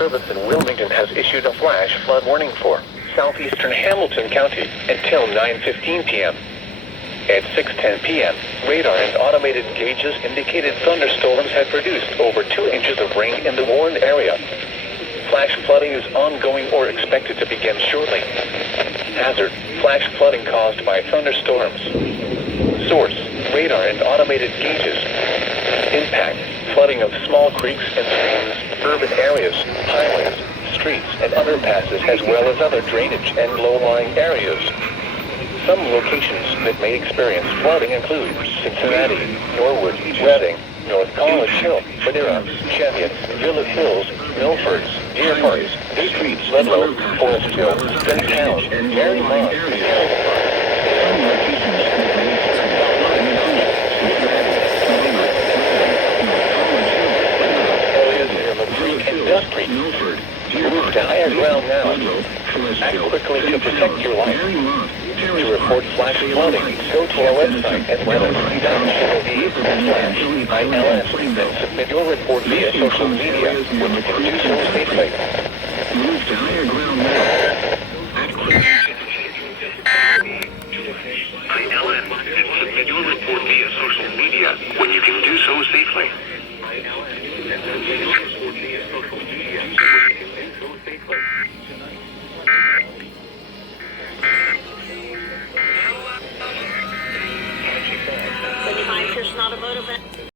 Service in Wilmington has issued a flash flood warning for southeastern Hamilton County until 9:15 p.m. At 6:10 p.m., radar and automated gauges indicated thunderstorms had produced over 2 inches of rain in the warned area. Flash flooding is ongoing or expected to begin shortly. Hazard: flash flooding caused by thunderstorms. Source: radar and automated gauges. Impact: flooding of small creeks and streams, urban areas, highways, streets, and underpasses, as well as other drainage and low-lying areas. Some locations that may experience flooding include Cincinnati, Norwood, Reading, North College Hill, Madeira, Champion, Village Hills, Milford, Deer Park, Streets, Ludlow, Forest Hill, Finntown, Marymount, areas near the creek and Dust Creek. Move to higher ground now. Act quickly to protect your life. To report flash flooding, go to our website at weather.gov/ILS and submit your report via social media, where you can do so safely. Move to higher ground now. Act quickly. ILS and submit your report via social media, when you can do so safely. Automotive